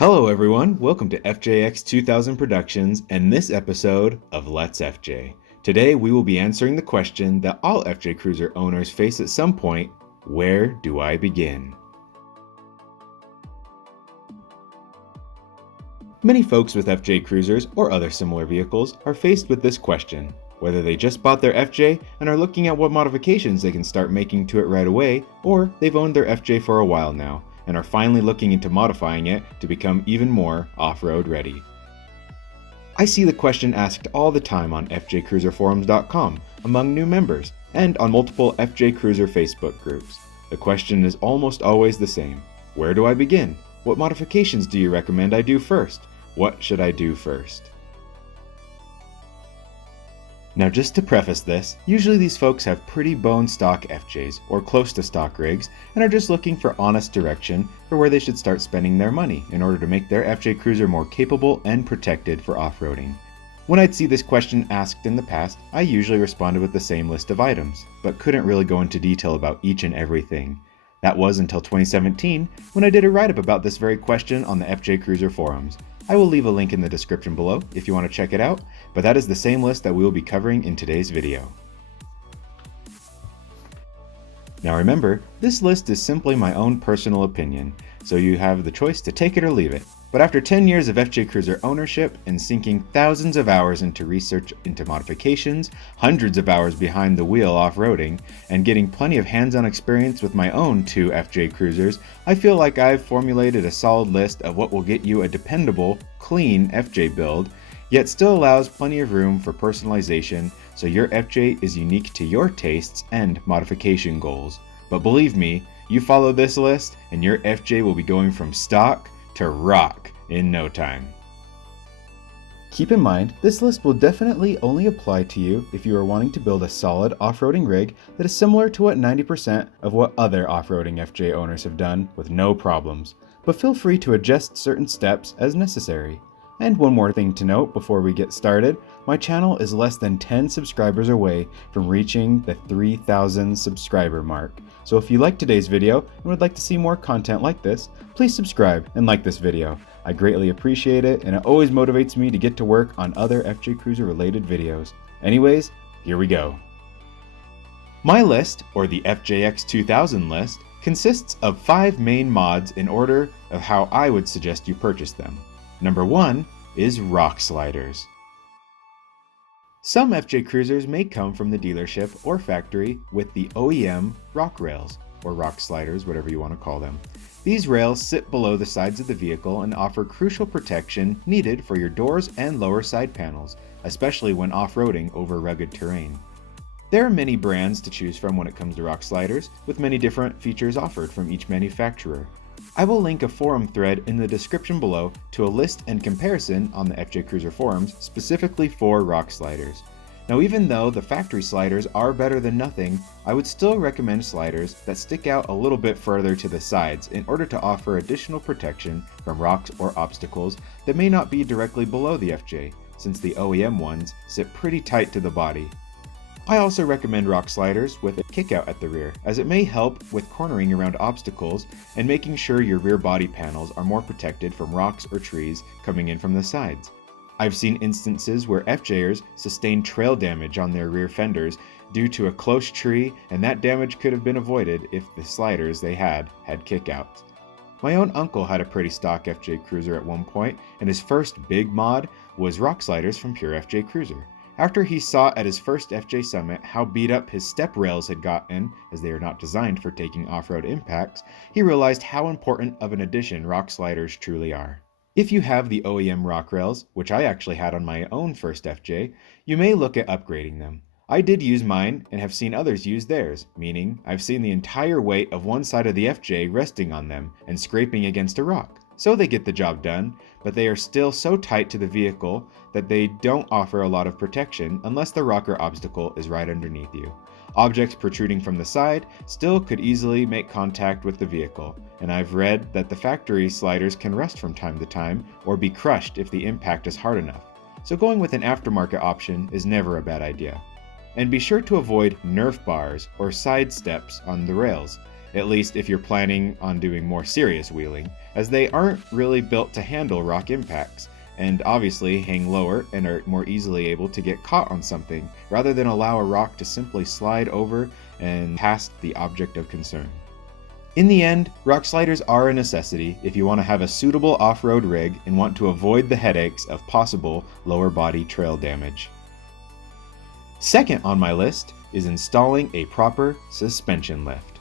Hello everyone, welcome to FJX2000 Productions and this episode of Let's FJ. Today we will be answering the question that all FJ Cruiser owners face at some point: where do I begin? Many folks with FJ Cruisers or other similar vehicles are faced with this question, whether they just bought their FJ and are looking at what modifications they can start making to it right away, or they've owned their FJ for a while now and are finally looking into modifying it to become even more off-road ready. I see the question asked all the time on fjcruiserforums.com among new members and on multiple FJ Cruiser Facebook groups. The question is almost always the same: where do I begin? What modifications do you recommend I do first? What should I do first? Now, just to preface this, usually these folks have pretty bone stock FJs or close to stock rigs and are just looking for honest direction for where they should start spending their money in order to make their FJ Cruiser more capable and protected for off-roading. When I'd see this question asked in the past, I usually responded with the same list of items, but couldn't really go into detail about each and everything. That was until 2017 when I did a write-up about this very question on the FJ Cruiser forums. I will leave a link in the description below if you want to check it out, but that is the same list that we will be covering in today's video. Now remember, this list is simply my own personal opinion, so you have the choice to take it or leave it. But after 10 years of FJ Cruiser ownership and sinking thousands of hours into research into modifications, hundreds of hours behind the wheel off-roading, and getting plenty of hands-on experience with my own two FJ Cruisers, I feel like I've formulated a solid list of what will get you a dependable, clean FJ build, yet still allows plenty of room for personalization so your FJ is unique to your tastes and modification goals. But believe me, you follow this list and your FJ will be going from stock to rock in no time. Keep in mind, this list will definitely only apply to you if you are wanting to build a solid off-roading rig that is similar to what 90% of what other off-roading FJ owners have done with no problems, but feel free to adjust certain steps as necessary. And one more thing to note before we get started, my channel is less than 10 subscribers away from reaching the 3,000 subscriber mark. So if you liked today's video and would like to see more content like this, please subscribe and like this video. I greatly appreciate it, and it always motivates me to get to work on other FJ Cruiser related videos. Anyways, here we go. My list, or the FJX2000 list, consists of 5 main mods in order of how I would suggest you purchase them. Number 1 is rock sliders. Some FJ Cruisers may come from the dealership or factory with the OEM rock rails, or rock sliders, whatever you want to call them. These rails sit below the sides of the vehicle and offer crucial protection needed for your doors and lower side panels, especially when off-roading over rugged terrain. There are many brands to choose from when it comes to rock sliders, with many different features offered from each manufacturer. I will link a forum thread in the description below to a list and comparison on the FJ Cruiser forums specifically for rock sliders. Now, even though the factory sliders are better than nothing, I would still recommend sliders that stick out a little bit further to the sides in order to offer additional protection from rocks or obstacles that may not be directly below the FJ, since the OEM ones sit pretty tight to the body. I also recommend rock sliders with a kickout at the rear, as it may help with cornering around obstacles and making sure your rear body panels are more protected from rocks or trees coming in from the sides. I've seen instances where FJers sustained trail damage on their rear fenders due to a close tree, and that damage could have been avoided if the sliders they had kickouts. My own uncle had a pretty stock FJ Cruiser at one point, and his first big mod was rock sliders from Pure FJ Cruiser. After he saw at his first FJ Summit how beat up his step rails had gotten, as they are not designed for taking off-road impacts, he realized how important of an addition rock sliders truly are. If you have the OEM rock rails, which I actually had on my own first FJ, you may look at upgrading them. I did use mine and have seen others use theirs, meaning I've seen the entire weight of one side of the FJ resting on them and scraping against a rock. So they get the job done, but they are still so tight to the vehicle that they don't offer a lot of protection unless the rock or obstacle is right underneath you. Objects protruding from the side still could easily make contact with the vehicle, and I've read that the factory sliders can rust from time to time or be crushed if the impact is hard enough. So going with an aftermarket option is never a bad idea. And be sure to avoid Nerf bars or side steps on the rails. at least if you're planning on doing more serious wheeling, as they aren't really built to handle rock impacts, and obviously hang lower and are more easily able to get caught on something, rather than allow a rock to simply slide over and past the object of concern. In the end, rock sliders are a necessity if you want to have a suitable off-road rig and want to avoid the headaches of possible lower body trail damage. Second on my list is installing a proper suspension lift.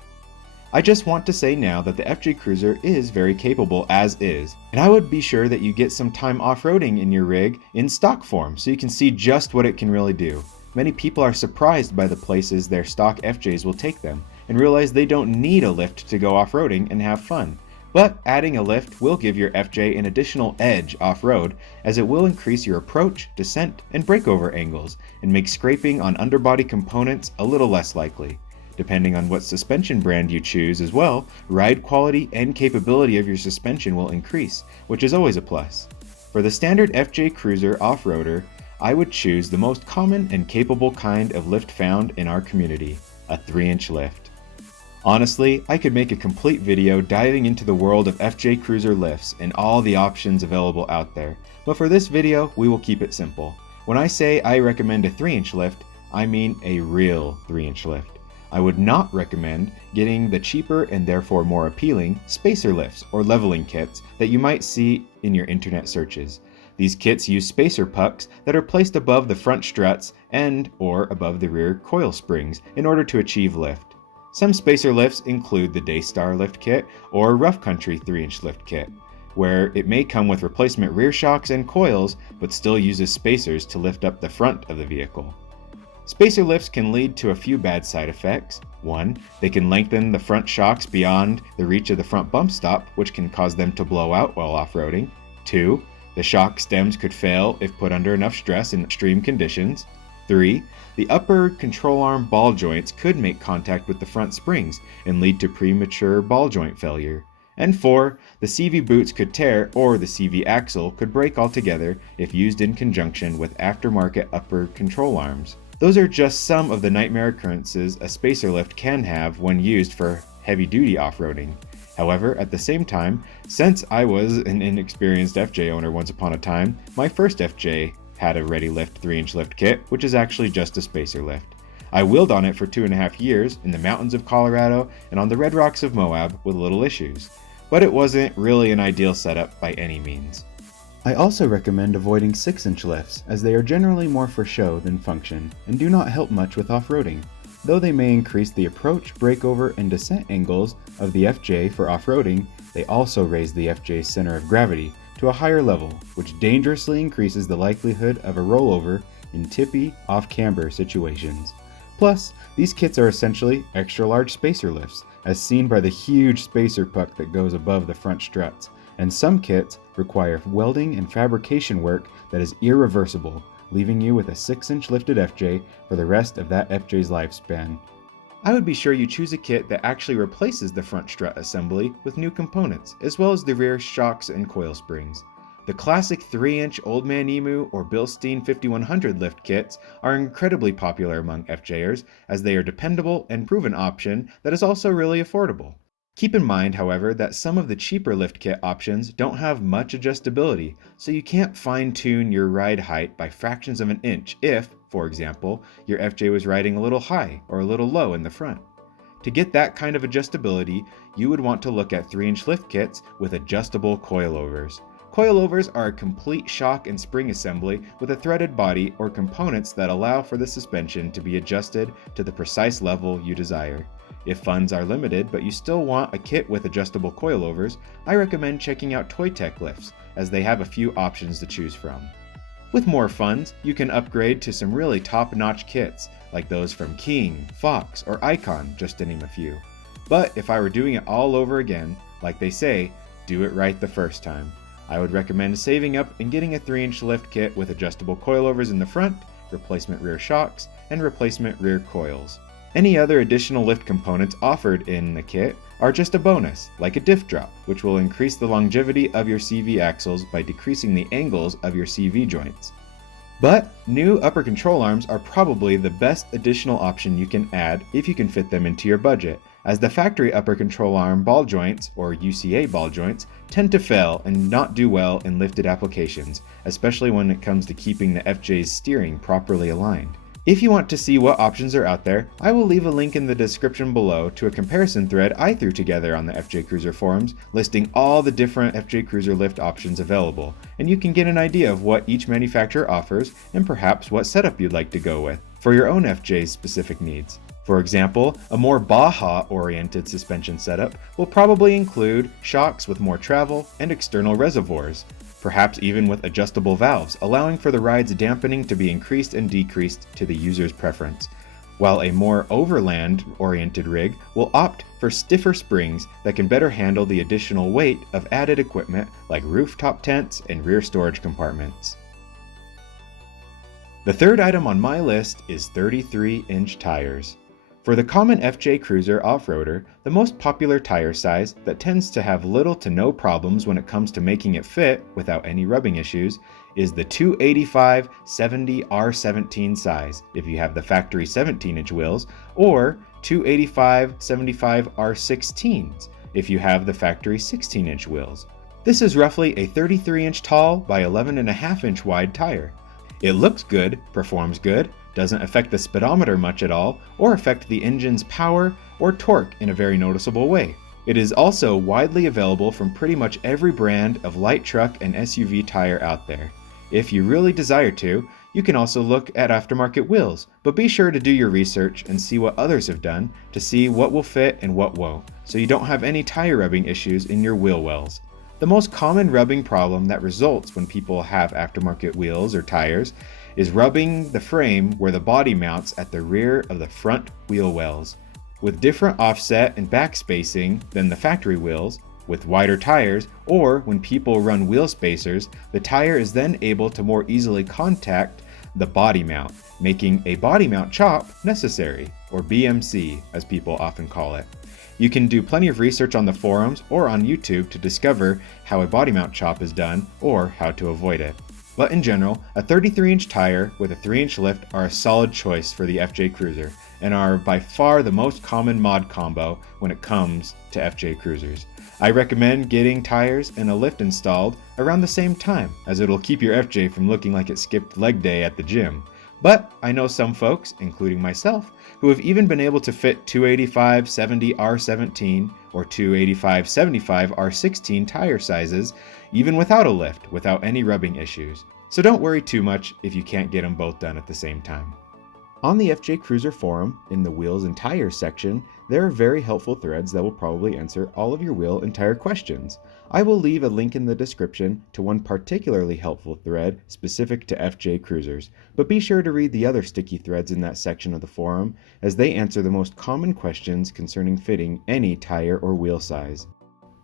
I just want to say now that the FJ Cruiser is very capable as is, and I would be sure that you get some time off-roading in your rig in stock form so you can see just what it can really do. Many people are surprised by the places their stock FJs will take them, and realize they don't need a lift to go off-roading and have fun. But adding a lift will give your FJ an additional edge off-road, as it will increase your approach, descent, and breakover angles, and make scraping on underbody components a little less likely. Depending on what suspension brand you choose as well, ride quality and capability of your suspension will increase, which is always a plus. For the standard FJ Cruiser off-roader, I would choose the most common and capable kind of lift found in our community, a 3-inch lift. Honestly, I could make a complete video diving into the world of FJ Cruiser lifts and all the options available out there, but for this video, we will keep it simple. When I say I recommend a 3-inch lift, I mean a real 3-inch lift. I would not recommend getting the cheaper and therefore more appealing spacer lifts or leveling kits that you might see in your internet searches. These kits use spacer pucks that are placed above the front struts and or above the rear coil springs in order to achieve lift. Some spacer lifts include the Daystar lift kit or Rough Country 3-inch lift kit, where it may come with replacement rear shocks and coils but still uses spacers to lift up the front of the vehicle. Spacer lifts can lead to a few bad side effects. 1. They can lengthen the front shocks beyond the reach of the front bump stop, which can cause them to blow out while off-roading. 2. The shock stems could fail if put under enough stress in extreme conditions. 3. The upper control arm ball joints could make contact with the front springs and lead to premature ball joint failure. And 4. The CV boots could tear or the CV axle could break altogether if used in conjunction with aftermarket upper control arms. Those are just some of the nightmare occurrences a spacer lift can have when used for heavy-duty off-roading. However, at the same time, since I was an inexperienced FJ owner once upon a time, my first FJ had a ReadyLift 3-inch lift kit, which is actually just a spacer lift. I wheeled on it for 2.5 years in the mountains of Colorado and on the red rocks of Moab with little issues, but it wasn't really an ideal setup by any means. I also recommend avoiding 6-inch lifts, as they are generally more for show than function, and do not help much with off-roading. Though they may increase the approach, breakover, and descent angles of the FJ for off-roading, they also raise the FJ's center of gravity to a higher level, which dangerously increases the likelihood of a rollover in tippy, off-camber situations. Plus, these kits are essentially extra-large spacer lifts, as seen by the huge spacer puck that goes above the front struts, and some kits require welding and fabrication work that is irreversible, leaving you with a 6-inch lifted FJ for the rest of that FJ's lifespan. I would be sure you choose a kit that actually replaces the front strut assembly with new components, as well as the rear shocks and coil springs. The classic 3-inch Old Man Emu or Bilstein 5100 lift kits are incredibly popular among FJers, as they are a dependable and proven option that is also really affordable. Keep in mind, however, that some of the cheaper lift kit options don't have much adjustability, so you can't fine-tune your ride height by fractions of an inch if, for example, your FJ was riding a little high or a little low in the front. To get that kind of adjustability, you would want to look at 3-inch lift kits with adjustable coilovers. Coilovers are a complete shock and spring assembly with a threaded body or components that allow for the suspension to be adjusted to the precise level you desire. If funds are limited but you still want a kit with adjustable coilovers, I recommend checking out Toytech lifts, as they have a few options to choose from. With more funds, you can upgrade to some really top-notch kits, like those from King, Fox, or Icon, just to name a few. But if I were doing it all over again, like they say, do it right the first time. I would recommend saving up and getting a 3-inch lift kit with adjustable coilovers in the front, replacement rear shocks, and replacement rear coils. Any other additional lift components offered in the kit are just a bonus, like a diff drop, which will increase the longevity of your CV axles by decreasing the angles of your CV joints. But new upper control arms are probably the best additional option you can add if you can fit them into your budget, as the factory upper control arm ball joints, or UCA ball joints, tend to fail and not do well in lifted applications, especially when it comes to keeping the FJ's steering properly aligned. If you want to see what options are out there, I will leave a link in the description below to a comparison thread I threw together on the FJ Cruiser forums, listing all the different FJ Cruiser lift options available, and you can get an idea of what each manufacturer offers and perhaps what setup you'd like to go with for your own FJ's specific needs. For example, a more Baja-oriented suspension setup will probably include shocks with more travel and external reservoirs, perhaps even with adjustable valves, allowing for the ride's dampening to be increased and decreased to the user's preference, while a more overland-oriented rig will opt for stiffer springs that can better handle the additional weight of added equipment like rooftop tents and rear storage compartments. The third item on my list is 33-inch tires. For the common FJ Cruiser off-roader, the most popular tire size that tends to have little to no problems when it comes to making it fit without any rubbing issues is the 285/70R17 size if you have the factory 17-inch wheels, or 285/75R16s if you have the factory 16-inch wheels. This is roughly a 33-inch tall by 11.5-inch wide tire. It looks good, performs good, doesn't affect the speedometer much at all, or affect the engine's power or torque in a very noticeable way. It is also widely available from pretty much every brand of light truck and SUV tire out there. If you really desire to, you can also look at aftermarket wheels, but be sure to do your research and see what others have done to see what will fit and what won't, so you don't have any tire rubbing issues in your wheel wells. The most common rubbing problem that results when people have aftermarket wheels or tires is rubbing the frame where the body mounts at the rear of the front wheel wells. With different offset and back spacing than the factory wheels, with wider tires, or when people run wheel spacers, the tire is then able to more easily contact the body mount, making a body mount chop necessary, or BMC as people often call it. You can do plenty of research on the forums or on YouTube to discover how a body mount chop is done or how to avoid it. But in general, a 33-inch tire with a 3-inch lift are a solid choice for the FJ Cruiser and are by far the most common mod combo when it comes to FJ Cruisers. I recommend getting tires and a lift installed around the same time, as it'll keep your FJ from looking like it skipped leg day at the gym. But I know some folks, including myself, who have even been able to fit 285/70R17 or 285/75R16 tire sizes even without a lift, without any rubbing issues. So don't worry too much if you can't get them both done at the same time. On the FJ Cruiser forum, in the wheels and tires section, there are very helpful threads that will probably answer all of your wheel and tire questions. I will leave a link in the description to one particularly helpful thread specific to FJ Cruisers, but be sure to read the other sticky threads in that section of the forum, as they answer the most common questions concerning fitting any tire or wheel size.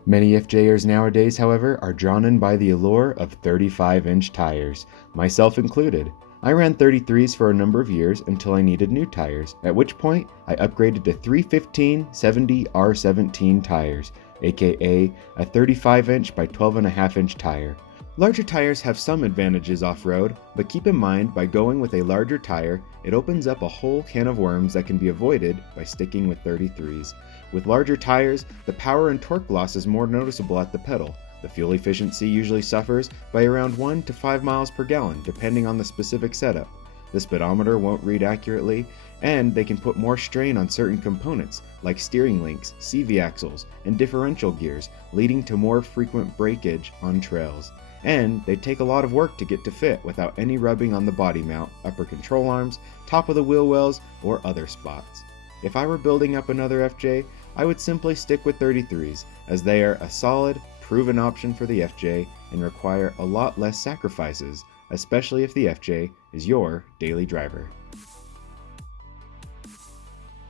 Many FJers nowadays, however, are drawn in by the allure of 35-inch tires, myself included. I ran 33s for a number of years until I needed new tires, at which point I upgraded to 315/70R17 tires, aka a 35-inch by 12.5-inch tire. Larger tires have some advantages off-road, but keep in mind by going with a larger tire, it opens up a whole can of worms that can be avoided by sticking with 33s. With larger tires, the power and torque loss is more noticeable at the pedal. The fuel efficiency usually suffers by around 1 to 5 miles per gallon, depending on the specific setup. The speedometer won't read accurately, and they can put more strain on certain components, like steering links, CV axles, and differential gears, leading to more frequent breakage on trails. And they take a lot of work to get to fit without any rubbing on the body mount, upper control arms, top of the wheel wells, or other spots. If I were building up another FJ, I would simply stick with 33s, as they are a solid, proven option for the FJ and require a lot less sacrifices, especially if the FJ is your daily driver.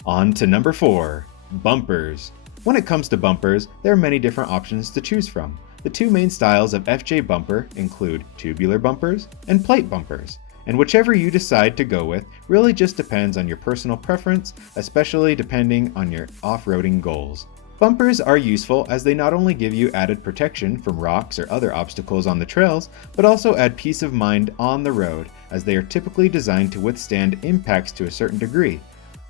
On to number 4, bumpers. When it comes to bumpers, there are many different options to choose from. The two main styles of FJ bumper include tubular bumpers and plate bumpers, and whichever you decide to go with really just depends on your personal preference, especially depending on your off-roading goals. Bumpers are useful as they not only give you added protection from rocks or other obstacles on the trails, but also add peace of mind on the road, as they are typically designed to withstand impacts to a certain degree.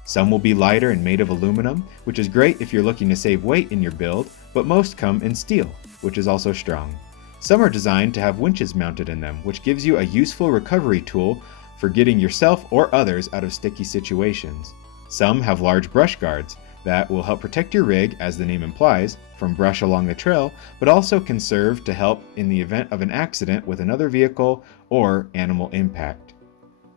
Some will be lighter and made of aluminum, which is great if you're looking to save weight in your build, but most come in steel, which is also strong. Some are designed to have winches mounted in them, which gives you a useful recovery tool for getting yourself or others out of sticky situations. Some have large brush guards that will help protect your rig, as the name implies, from brush along the trail, but also can serve to help in the event of an accident with another vehicle or animal impact.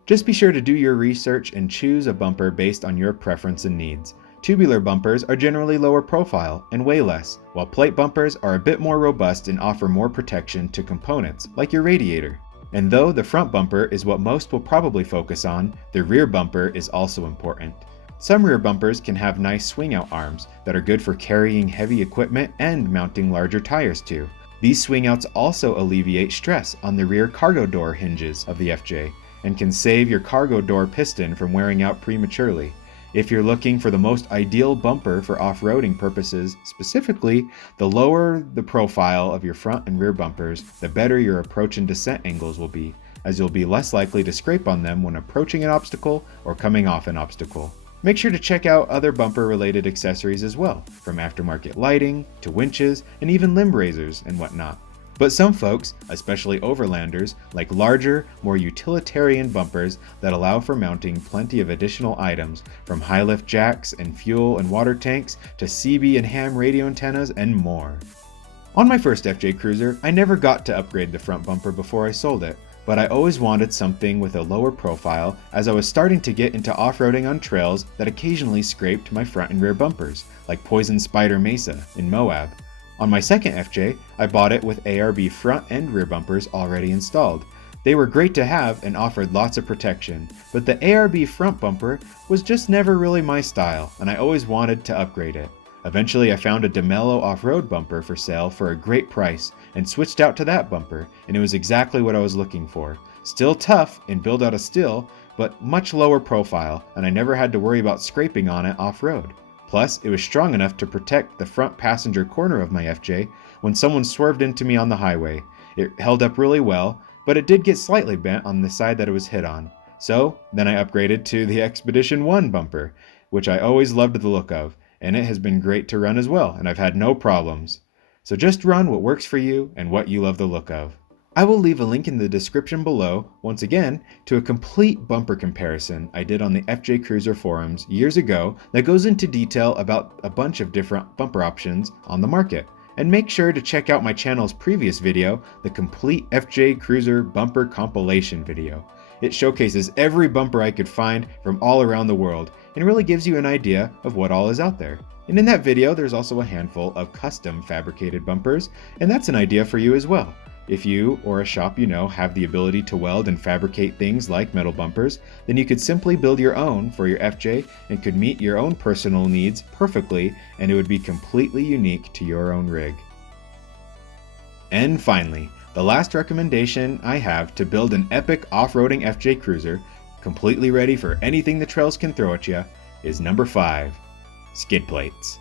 Just be sure to do your research and choose a bumper based on your preference and needs. Tubular bumpers are generally lower profile and weigh less, while plate bumpers are a bit more robust and offer more protection to components, like your radiator. And though the front bumper is what most will probably focus on, the rear bumper is also important. Some rear bumpers can have nice swing-out arms that are good for carrying heavy equipment and mounting larger tires to. These swing-outs also alleviate stress on the rear cargo door hinges of the FJ and can save your cargo door piston from wearing out prematurely. If you're looking for the most ideal bumper for off-roading purposes, specifically, the lower the profile of your front and rear bumpers, the better your approach and descent angles will be, as you'll be less likely to scrape on them when approaching an obstacle or coming off an obstacle. Make sure to check out other bumper-related accessories as well, from aftermarket lighting to winches and even limb raisers and whatnot. But some folks, especially overlanders, like larger, more utilitarian bumpers that allow for mounting plenty of additional items, from high-lift jacks and fuel and water tanks to CB and ham radio antennas and more. On my first FJ Cruiser, I never got to upgrade the front bumper before I sold it, but I always wanted something with a lower profile as I was starting to get into off-roading on trails that occasionally scraped my front and rear bumpers, like Poison Spider Mesa in Moab. On my second FJ, I bought it with ARB front and rear bumpers already installed. They were great to have and offered lots of protection, but the ARB front bumper was just never really my style, and I always wanted to upgrade it. Eventually I found a DeMello off-road bumper for sale for a great price and switched out to that bumper, and it was exactly what I was looking for. Still tough and built out of steel, but much lower profile, and I never had to worry about scraping on it off-road. Plus, it was strong enough to protect the front passenger corner of my FJ when someone swerved into me on the highway. It held up really well, but it did get slightly bent on the side that it was hit on. So, then I upgraded to the Expedition 1 bumper, which I always loved the look of, and it has been great to run as well, and I've had no problems. So just run what works for you and what you love the look of. I will leave a link in the description below, once again, to a complete bumper comparison I did on the FJ Cruiser forums years ago that goes into detail about a bunch of different bumper options on the market. And make sure to check out my channel's previous video, the complete FJ Cruiser bumper compilation video. It showcases every bumper I could find from all around the world and really gives you an idea of what all is out there. And in that video, there's also a handful of custom fabricated bumpers, and that's an idea for you as well. If you or a shop you know have the ability to weld and fabricate things like metal bumpers, then you could simply build your own for your FJ and could meet your own personal needs perfectly, and it would be completely unique to your own rig. And finally, the last recommendation I have to build an epic off-roading FJ Cruiser, completely ready for anything the trails can throw at you, is number 5, skid plates.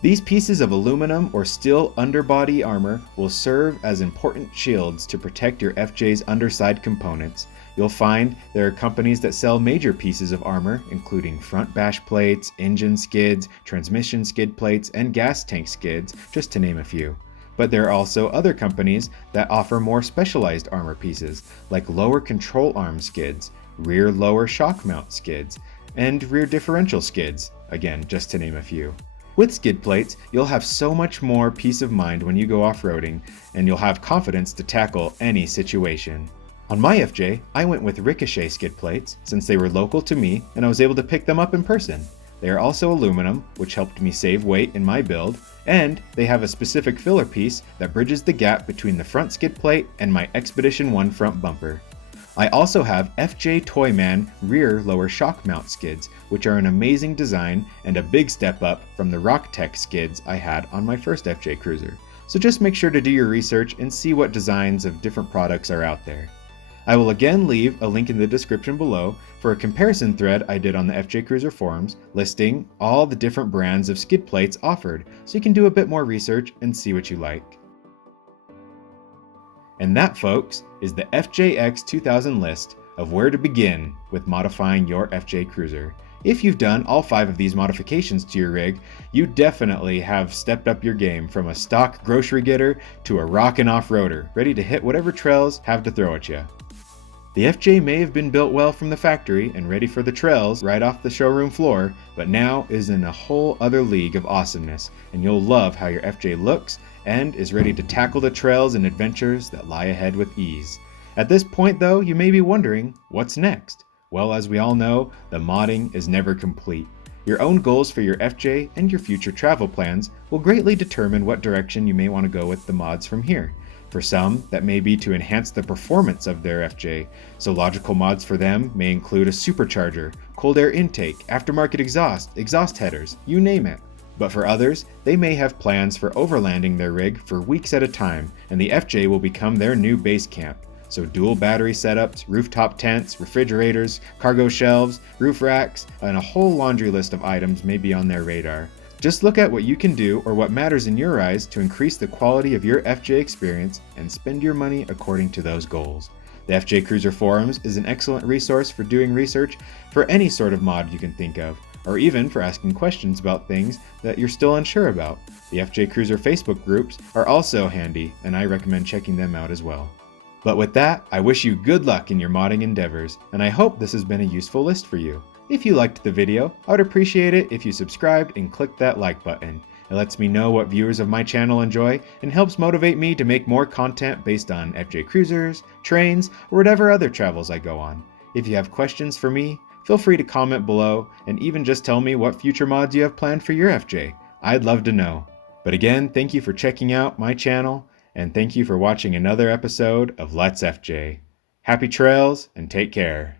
These pieces of aluminum or steel underbody armor will serve as important shields to protect your FJ's underside components. You'll find there are companies that sell major pieces of armor, including front bash plates, engine skids, transmission skid plates, and gas tank skids, just to name a few. But there are also other companies that offer more specialized armor pieces, like lower control arm skids, rear lower shock mount skids, and rear differential skids, again, just to name a few. With skid plates, you'll have so much more peace of mind when you go off-roading, and you'll have confidence to tackle any situation. On my FJ, I went with Ricochet skid plates, since they were local to me and I was able to pick them up in person. They are also aluminum, which helped me save weight in my build, and they have a specific filler piece that bridges the gap between the front skid plate and my Expedition 1 front bumper. I also have FJ Toyman rear lower shock mount skids, which are an amazing design and a big step up from the RockTech skids I had on my first FJ Cruiser. So just make sure to do your research and see what designs of different products are out there. I will again leave a link in the description below for a comparison thread I did on the FJ Cruiser forums listing all the different brands of skid plates offered, so you can do a bit more research and see what you like. And that, folks, is the FJX2000 list of where to begin with modifying your FJ Cruiser. If you've done all 5 of these modifications to your rig, you definitely have stepped up your game from a stock grocery getter to a rockin' off-roader, ready to hit whatever trails have to throw at you. The FJ may have been built well from the factory and ready for the trails right off the showroom floor, but now is in a whole other league of awesomeness, and you'll love how your FJ looks and is ready to tackle the trails and adventures that lie ahead with ease. At this point though, you may be wondering, what's next? Well, as we all know, the modding is never complete. Your own goals for your FJ and your future travel plans will greatly determine what direction you may want to go with the mods from here. For some, that may be to enhance the performance of their FJ, so logical mods for them may include a supercharger, cold air intake, aftermarket exhaust headers, you name it. But for others, they may have plans for overlanding their rig for weeks at a time, and the FJ will become their new base camp. So dual battery setups, rooftop tents, refrigerators, cargo shelves, roof racks, and a whole laundry list of items may be on their radar. Just look at what you can do or what matters in your eyes to increase the quality of your FJ experience and spend your money according to those goals. The FJ Cruiser Forums is an excellent resource for doing research for any sort of mod you can think of, or even for asking questions about things that you're still unsure about. The FJ Cruiser Facebook groups are also handy, and I recommend checking them out as well. But with that, I wish you good luck in your modding endeavors, and I hope this has been a useful list for you. If you liked the video, I would appreciate it if you subscribed and clicked that like button. It lets me know what viewers of my channel enjoy and helps motivate me to make more content based on FJ Cruisers, trains, or whatever other travels I go on. If you have questions for me, feel free to comment below and even just tell me what future mods you have planned for your FJ. I'd love to know. But again, thank you for checking out my channel, and thank you for watching another episode of Let's FJ. Happy trails and take care.